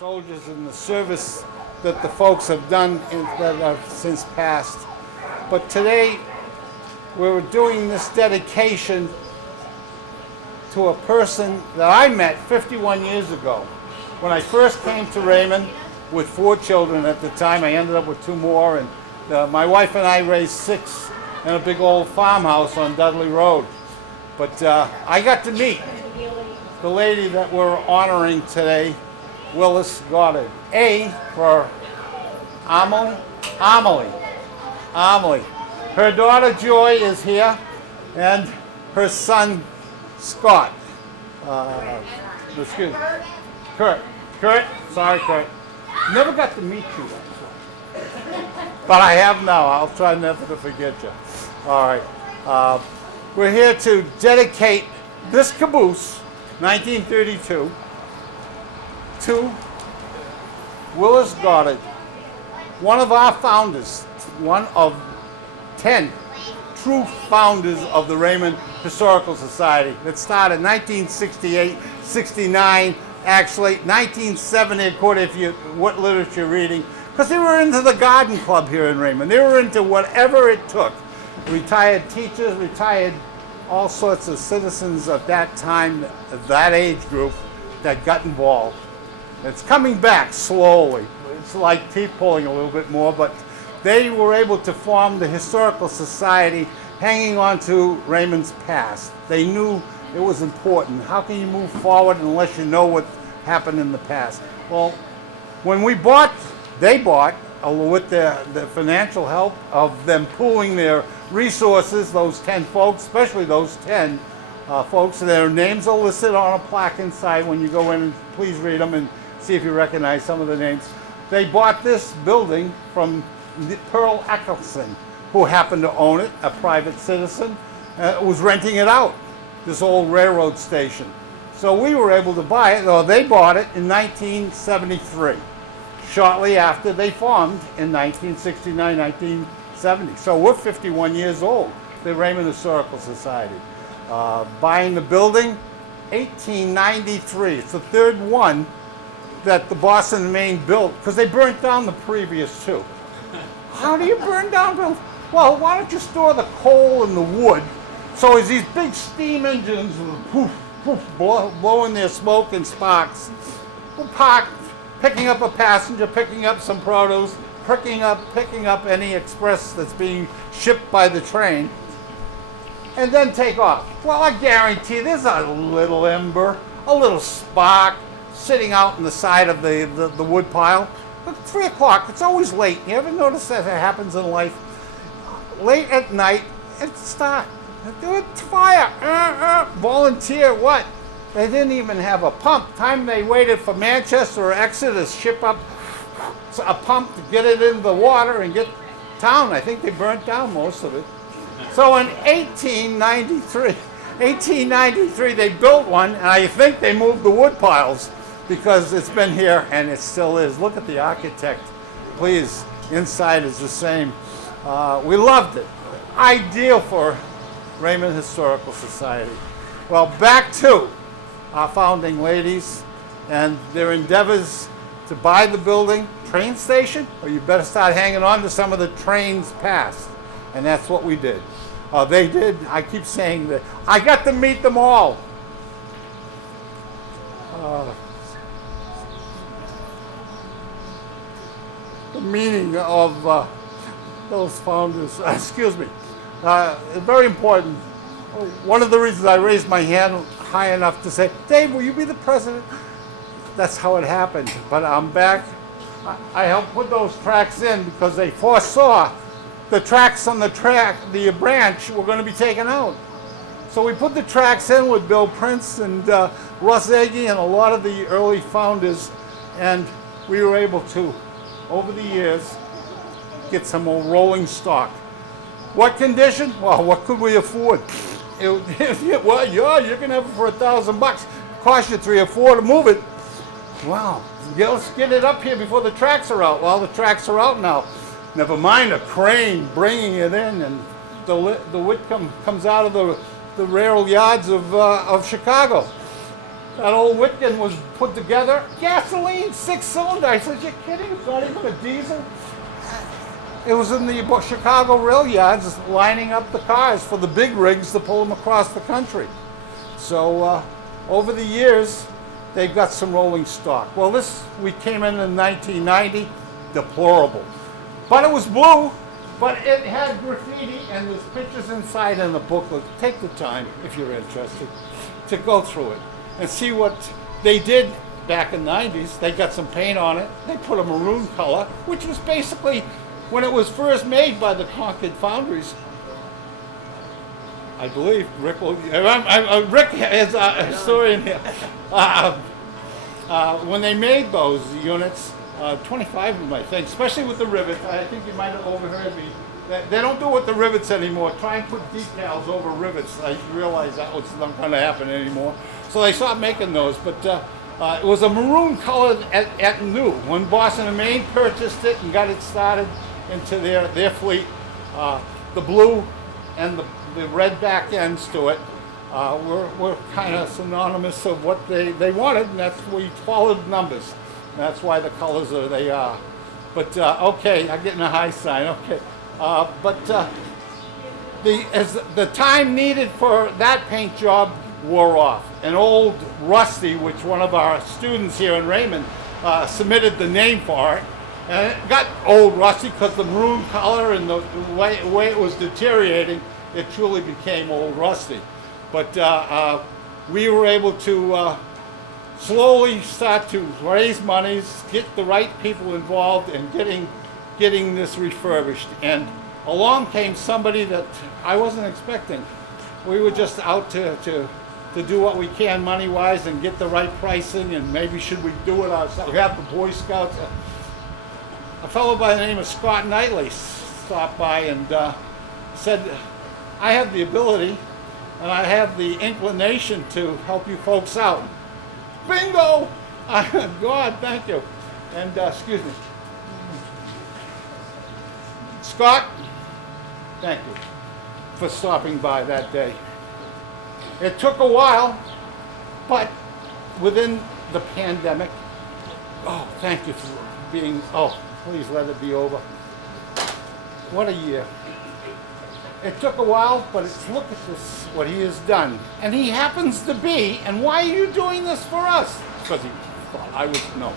soldiers and the service that the folks have done that have since passed. But today, we're doing this dedication to a person that I met 51 years ago. When I first came to Raymond with 4 children at the time, I ended up with 2 more, and my wife and I raised 6 in a big old farmhouse on Dudley Road. But I got to meet the lady that we're honoring today, Willis Goddard. A for Amelie. Her daughter Joy is here, and her son Scott. Excuse me. Kurt. Sorry, Kurt. Never got to meet you, actually. But I have now. I'll try never to forget you. All right. We're here to dedicate this caboose, 1932, to Willis Goddard, one of our founders, one of 10 true founders of the Raymond Historical Society that started in 1968, 69, actually 1970, according to what literature you're reading, because they were into the garden club here in Raymond. They were into whatever it took. Retired teachers, retired all sorts of citizens of that time, of that age group, that got involved. It's coming back slowly. It's like teeth pulling a little bit more, but they were able to form the Historical Society hanging on to Raymond's past. They knew it was important. How can you move forward unless you know what happened in the past? Well, when they bought, with the financial help of them pooling their resources, those 10 folks, especially those 10 folks, their names are listed on a plaque inside when you go in, and please read them and see if you recognize some of the names. They bought this building from Pearl Eccleston, who happened to own it, a private citizen, was renting it out, this old railroad station. So we were able to buy it, or they bought it in 1973, shortly after they formed in 1969, 1970. So we're 51 years old, the Raymond Historical Society. Buying the building, 1893. It's the 3rd one that the Boston and Maine built, because they burnt down the previous 2. How do you burn down? Well, why don't you store the coal and the wood? So as these big steam engines, poof, poof, blowing their smoke and sparks, we'll park, picking up a passenger, picking up some produce, picking up any express that's being shipped by the train, and then take off. Well, I guarantee there's a little ember, a little spark sitting out in the side of the wood pile. At 3 o'clock, it's always late. You ever notice that it happens in life? Late at night, it starts. It's fire. Volunteer what? They didn't even have a pump. Time they waited for Manchester or Exeter to ship up a pump to get it in the water and get town. I think they burnt down most of it. So in 1893, they built one, and I think they moved the wood piles, because it's been here and it still is. Look at the architect, please. Inside is the same. We loved it. Ideal for Raymond Historical Society. Well, back to our founding ladies and their endeavors to buy the building, train station, or you better start hanging on to some of the trains past. And that's what we did. They did. I keep saying that. I got to meet them all. The meaning of those founders, excuse me, very important. One of the reasons I raised my hand high enough to say, Dave, will you be the president? That's how it happened. But I'm back. I helped put those tracks in because they foresaw the tracks on the branch were going to be taken out. So we put the tracks in with Bill Prince and Russ Agee and a lot of the early founders, and we were able to, over the years, get some old rolling stock. What condition? Well, what could we afford? Well, yeah, you can have it for $1,000. Cost you 3 or 4 to move it. Wow, let's get it up here before the tracks are out. Well, the tracks are out now. Never mind a crane bringing it in, and the wood comes out of the rail yards of Chicago. that old Whitkin was put together. Gasoline, 6-cylinder. I said, you're kidding? It's not even a diesel. It was in the Chicago rail yards lining up the cars for the big rigs to pull them across the country. So over the years, they've got some rolling stock. Well, we came in 1990, deplorable. But it was blue, but it had graffiti and there's pictures inside in the booklet. Take the time, if you're interested, to go through it and see what they did back in the 90s. They got some paint on it. They put a maroon color, which was basically when it was first made by the Concord Foundries. I believe Rick will. Rick has a story in here. When they made those units, 25 of them, I think, especially with the rivets. I think you might have overheard me. They don't do it with the rivets anymore. Try and put decals over rivets. I realize that was not going to happen anymore. So they stopped making those. But it was a maroon color at new. When Boston and Maine purchased it and got it started into their fleet, the blue and the red back ends to it were kind of synonymous of what they wanted, and that's we followed numbers. And that's why the colors are they are. But okay, I'm getting a high sign. Okay, as the time needed for that paint job wore off, an old Rusty, which one of our students here in Raymond submitted the name for it, and it got old Rusty because the maroon color and the way it was deteriorating, it truly became old Rusty. But we were able to slowly start to raise monies, get the right people involved in getting this refurbished. And along came somebody that I wasn't expecting. We were just out to do what we can money-wise and get the right pricing, and maybe should we do it ourselves. We have the Boy Scouts. A fellow by the name of Scott Knightley stopped by and said, I have the ability and I have the inclination to help you folks out. Bingo! God, thank you. And excuse me. Scott, thank you for stopping by that day. It took a while, but within the pandemic, oh, thank you for being, oh, please let it be over. What a year. It took a while, but look at this, what he has done. And he happens to be, and why are you doing this for us? Because he thought I was, no.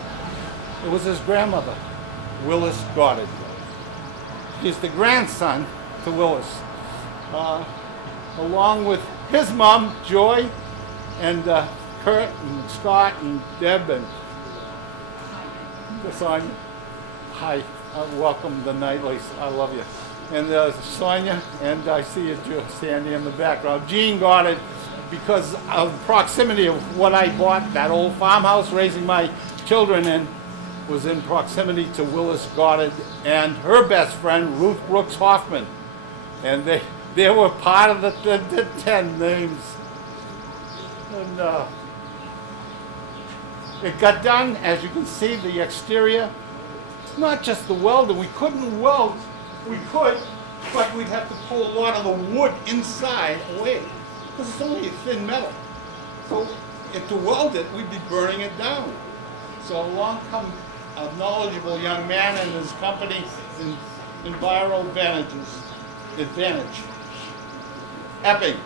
It was his grandmother, Willis Goddard. He's the grandson to Willis, along with his mom, Joy, and Kurt, and Scott, and Deb, and Sonia. Hi, welcome the Knightleys. I love you. And Sonia, and I see you, Sandy, in the background. Gene Goddard, because of proximity of what I bought, that old farmhouse raising my children in, was in proximity to Willis Goddard and her best friend, Ruth Brooks Hoffman. And they were part of the 10 names. And it got done, as you can see, the exterior. It's not just the welding. We couldn't weld. We could, but we'd have to pull a lot of the wood inside away because it's only a thin metal. So to weld it, we'd be burning it down. So along come a knowledgeable young man and his company, Advantage. Epping,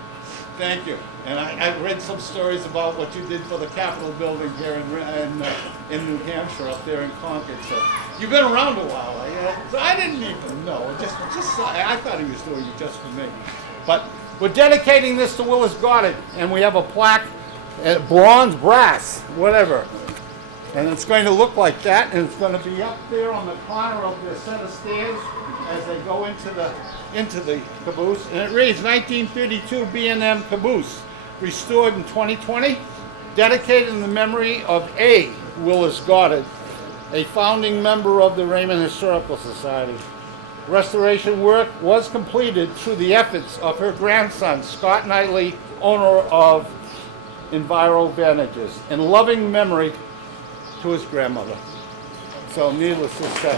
thank you. And I've read some stories about what you did for the Capitol building here in New Hampshire, up there in Concord. So you've been around a while. So I didn't even know. I thought he was doing it just for me. But we're dedicating this to Willis Goddard, and we have a plaque, bronze, brass, whatever. And it's going to look like that, and it's going to be up there on the corner of the set of stairs as they go into the caboose. And it reads 1932 B&M caboose, restored in 2020, dedicated in the memory of A. Willis Goddard, a founding member of the Raymond Historical Society. Restoration work was completed through the efforts of her grandson, Scott Knightley, owner of Advantages, in loving memory to his grandmother. So needless to say,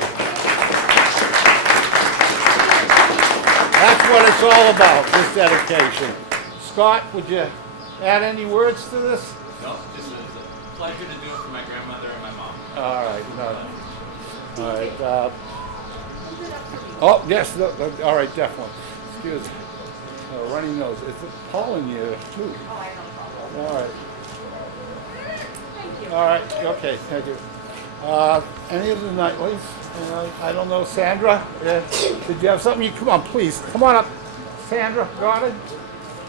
that's what it's all about, this dedication. Scott, would you add any words to this? No, this is pleasure to do it for my grandmother and my mom. All right. No. All right. Oh, yes. No, all right, definitely. Excuse me. Runny nose. It's pollen here, too. All right. All right. Okay. Thank you. Any of the Knightleys? I don't know. Sandra? Did you have something? Come on, please. Come on up. Sandra, got it?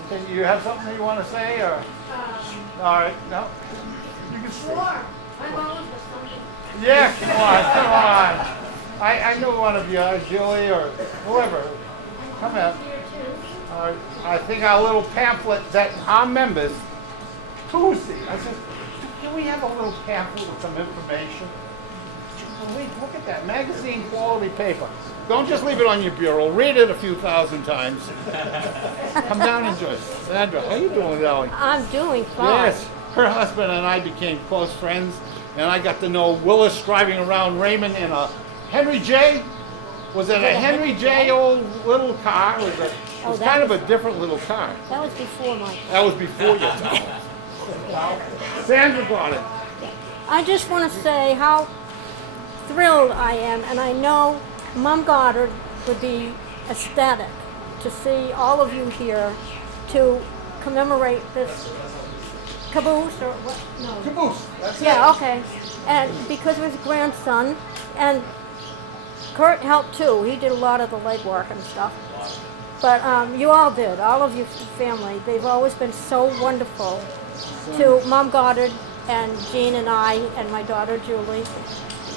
Can you have something that you want to say? Or? All right. No? You can speak. My mom was something. Yeah, come on. I know one of you, Julie or whoever. Come in. I think our little pamphlet that our members, Tuesday, I said, can we have a little pamphlet with some information? Look at that, magazine quality paper. Don't just leave it on your bureau. Read it a few thousand times. Come down and join us. Sandra, how you doing, darling? I'm doing fine. Yes, her husband and I became close friends, and I got to know Willis driving around Raymond in a Henry J. Was it a Henry J. old little car? It was kind of a different little car. That was before my. That was before your time. Sandra got it. I just want to say how thrilled I am, and I know Mom Goddard would be ecstatic to see all of you here to commemorate this caboose or what? No. Caboose. That's Yeah, it. okay. And because of his grandson, and Kurt helped too. He did a lot of the legwork and stuff. But you all did, all of your family. They've always been so wonderful to Mom Goddard and Jean and I and my daughter Julie.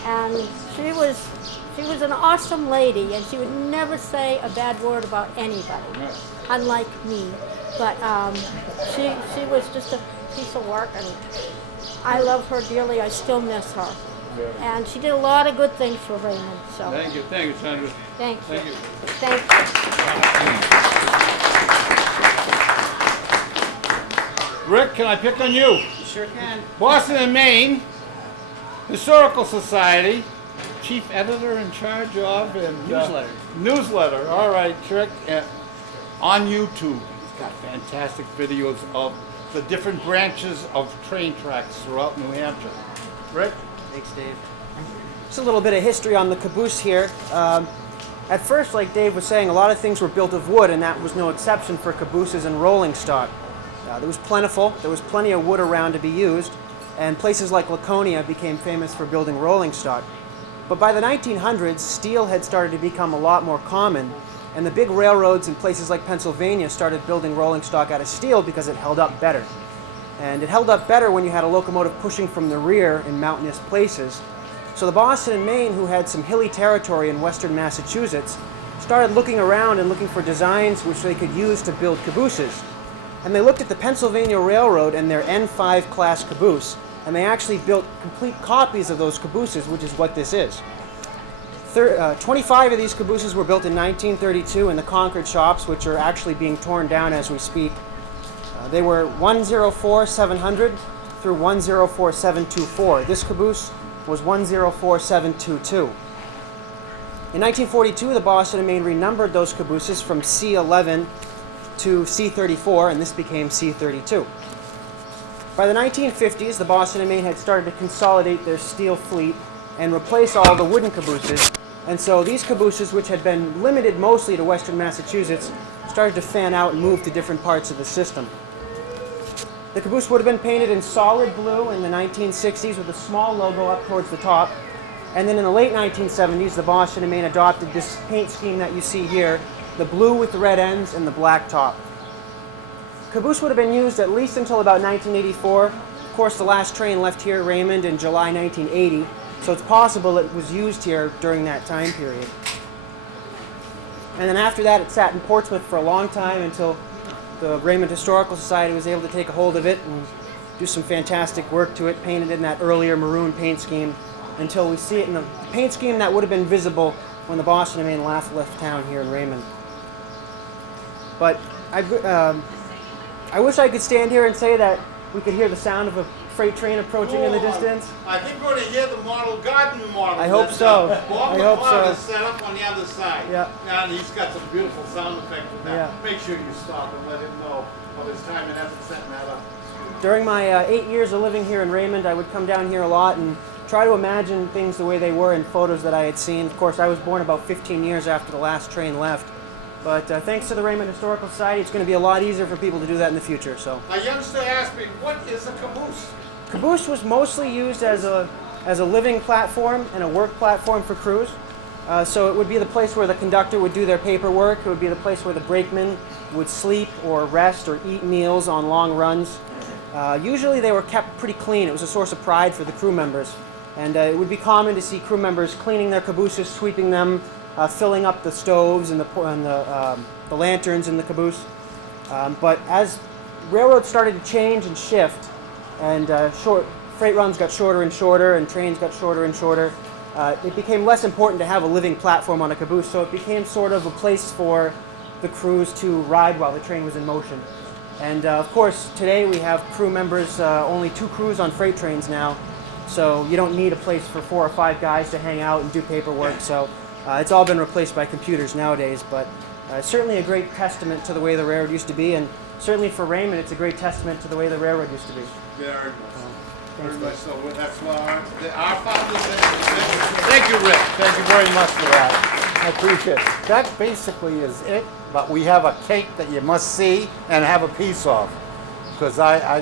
And she was an awesome lady, and she would never say a bad word about anybody, unlike me. But she was just a piece of work, and I love her dearly. I still miss her. Yeah. And she did a lot of good things for Raymond. So Thank you, Sandra. thank you. Thank you. Thank you. Rick, can I pick on you? Sure can. Boston and Maine Historical Society, chief editor in charge of and Newsletter. Newsletter. All right, Rick. On YouTube, he's got fantastic videos of the different branches of train tracks throughout New Hampshire. Rick. Thanks, Dave. Just a little bit of history on the caboose here. At first, like Dave was saying, a lot of things were built of wood, and that was no exception for cabooses and rolling stock. There was plentiful. There was plenty of wood around to be used, and places like Laconia became famous for building rolling stock. But by the 1900s, steel had started to become a lot more common, and the big railroads in places like Pennsylvania started building rolling stock out of steel because it held up better. And it held up better when you had a locomotive pushing from the rear in mountainous places. So the Boston and Maine, who had some hilly territory in western Massachusetts, started looking around and looking for designs which they could use to build cabooses. And they looked at the Pennsylvania Railroad and their N5 class caboose, and they actually built complete copies of those cabooses, which is what this is. 25 of these cabooses were built in 1932 in the Concord shops, which are actually being torn down as we speak. They were 104-700 through 104-724. This caboose was 104-722. In 1942, the Boston and Maine renumbered those cabooses from C11 to C34, and this became C32. By the 1950s, the Boston and Maine had started to consolidate their steel fleet and replace all the wooden cabooses, and so these cabooses, which had been limited mostly to western Massachusetts, started to fan out and move to different parts of the system. The caboose would have been painted in solid blue in the 1960s with a small logo up towards the top. And then in the late 1970s, the Boston and Maine adopted this paint scheme that you see here, the blue with the red ends and the black top. Caboose would have been used at least until about 1984. Of course, the last train left here, Raymond, in July 1980, so it's possible it was used here during that time period. And then after that, it sat in Portsmouth for a long time until the Raymond Historical Society was able to take a hold of it and do some fantastic work to it, painted in that earlier maroon paint scheme, until we see it in the paint scheme that would have been visible when the Boston and Maine left town here in Raymond. But I wish I could stand here and say that we could hear the sound of a freight train approaching in the distance. I think we're going to hear the model garden model. I hope so. Bob I hope McLeod so. is set up on the other side. Yeah. And he's got some beautiful sound effects with that. Yeah. Make sure you stop and let him know of his time and effort setting that up. During my 8 years of living here in Raymond, I would come down here a lot and try to imagine things the way they were in photos that I had seen. Of course, I was born about 15 years after the last train left. But thanks to the Raymond Historical Society, it's going to be a lot easier for people to do that in the future. So, A youngster asked me, what is a caboose? caboose was mostly used as a living platform and a work platform for crews. So it would be the place where the conductor would do their paperwork. It would be the place where the brakeman would sleep or rest or eat meals on long runs. Usually they were kept pretty clean. It was a source of pride for the crew members. And it would be common to see crew members cleaning their cabooses, sweeping them, filling up the stoves and the lanterns in the caboose. But as railroads started to change and shift, and freight runs got shorter and shorter, and trains got shorter and shorter, it became less important to have a living platform on a caboose, so it became sort of a place for the crews to ride while the train was in motion. And of course, today we have crew members, only 2 crews on freight trains now, so you don't need a place for 4 or 5 guys to hang out and do paperwork, so it's all been replaced by computers nowadays, but certainly a great testament to the way the railroad used to be, and certainly for Raymond, it's a great testament to the way the railroad used to be. Very much. Very much so. That's why our founders. Thank you, Rick. Thank you very much for that. I appreciate it. That basically is it. But we have a cake that you must see and have a piece of, because I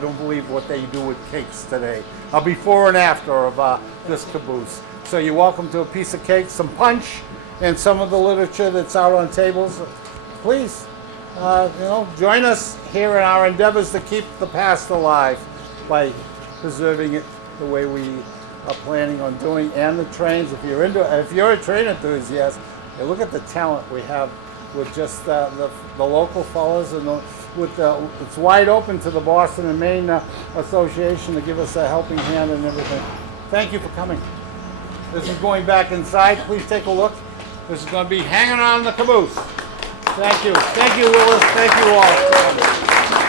don't believe what they do with cakes today. A before and after of this caboose. So you're welcome to a piece of cake, some punch, and some of the literature that's out on tables. Please, join us here in our endeavors to keep the past alive by preserving it the way we are planning on doing, and the trains. If you're a train enthusiast, look at the talent we have with just the local fellows, and it's wide open to the Boston and Maine Association to give us a helping hand and everything. Thank you for coming. This is going back inside. Please take a look. This is going to be hanging on the caboose. Thank you. Thank you, Willis. Thank you all.